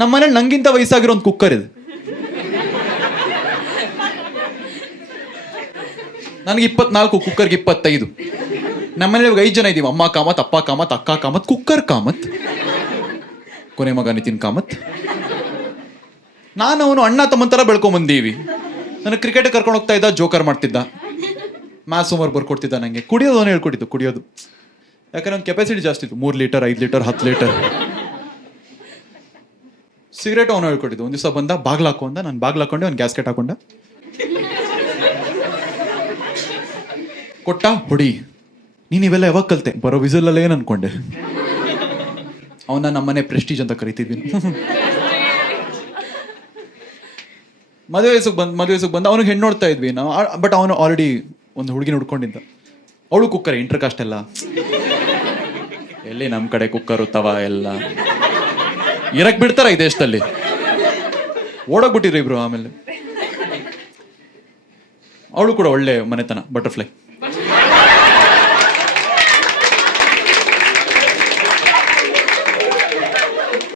ನಮ್ಮ ಮನೇಲಿ ನಂಗಿಂತ ವಯಸ್ಸಾಗಿರೋ ಒಂದು ಕುಕ್ಕರ್ ಇದೆ. ನನಗೆ 24, ಕುಕ್ಕರ್ಗೆ 25. ನಮ್ಮನೇಲಿ 5 ಜನ ಇದೀವಿ. ಅಮ್ಮ ಕಾಮತ್, ಅಪ್ಪ ಕಾಮತ್, ಅಕ್ಕ ಕಾಮತ್, ಕುಕ್ಕರ್ ಕಾಮತ್, ಕೊನೆ ಮಗ ನಿತಿನ್ ಕಾಮತ್. ನಾನು ಅವನು ಅಣ್ಣ ತಮ್ಮನ ಥರ ಬೆಳ್ಕೊಂಬಂದೀವಿ. ನನಗೆ ಕ್ರಿಕೆಟ್ ಕರ್ಕೊಂಡು ಹೋಗ್ತಾ ಇದ್ದ, ಜೋಕರ್ ಮಾಡ್ತಿದ್ದ, ಮ್ಯಾಥ್ಸ್ ಹೋಮ್ವರ್ಕ್ ಬರ್ಕೊಡ್ತಿದ್ದ. ನನಗೆ ಕುಡಿಯೋದು ಅವನು ಹೇಳ್ಕೊಟ್ಟಿದ್ದು, ಕುಡಿಯೋದು. ಯಾಕಂದ್ರೆ ಒಂದು ಕೆಪಾಸಿಟಿ ಜಾಸ್ತಿ ಇತ್ತು, 3 ಲೀಟರ್, 5 ಲೀಟರ್, 10 ಲೀಟರ್. ಸಿಗರೇಟ್ ಅವನು ಹೇಳ್ಕೊಟ್ಟಿದ್ದು. ಒಂದು ದಿವಸ ಬಂದ, ಬಾಗ್ಲು ಹಾಕೋ ಅಂದ. ನಾನು ಬಾಗ್ಲು ಹಾಕೊಂಡೆ, ಒಂದು ಗ್ಯಾಸ್ಕೆಟ್ ಹಾಕೊಂಡ, ಕೊಟ್ಟ, ಹೊಡಿ. ನೀನು ಇವೆಲ್ಲ ಯಾವಾಗ ಕಲ್ತೆ? ಬರೋ ವಿಸಲಲ್ಲೇ ಏನು ಅನ್ಕೊಂಡೆ. ಅವನ್ನ ನಮ್ಮನೆ ಪ್ರೆಸ್ಟೀಜ್ ಅಂತ ಕರಿತಿದ್ವಿ. ಮದುವೆ ವಯಸ್ಸಿಗೆ ಬಂದು ಅವನಿಗೆ ಹೆಣ್ಣು ನೋಡ್ತಾ ಇದ್ವಿ ನಾವು. ಬಟ್ ಅವನು ಆಲ್ರೆಡಿ ಒಂದು ಹುಡುಗಿನ ಹುಡ್ಕೊಂಡಿದ್ದ. ಅವಳು ಕುಕ್ಕರ್, ಇಂಟರ್ ಕಾಸ್ಟ್ ಎಲ್ಲ. ಎಲ್ಲಿ ನಮ್ಮ ಕಡೆ ಕುಕ್ಕರು ತವ ಎಲ್ಲ ಇರಕ್ ಬಿಡ್ತಾರ ಈ ದೇಶದಲ್ಲಿ? ಓಡೋಗ್ಬಿಟ್ಟಿದ್ರು ಇಬ್ರು. ಆಮೇಲೆ ಅವಳು ಕೂಡ ಒಳ್ಳೆ ಮನೆತನ, ಬಟರ್ಫ್ಲೈ.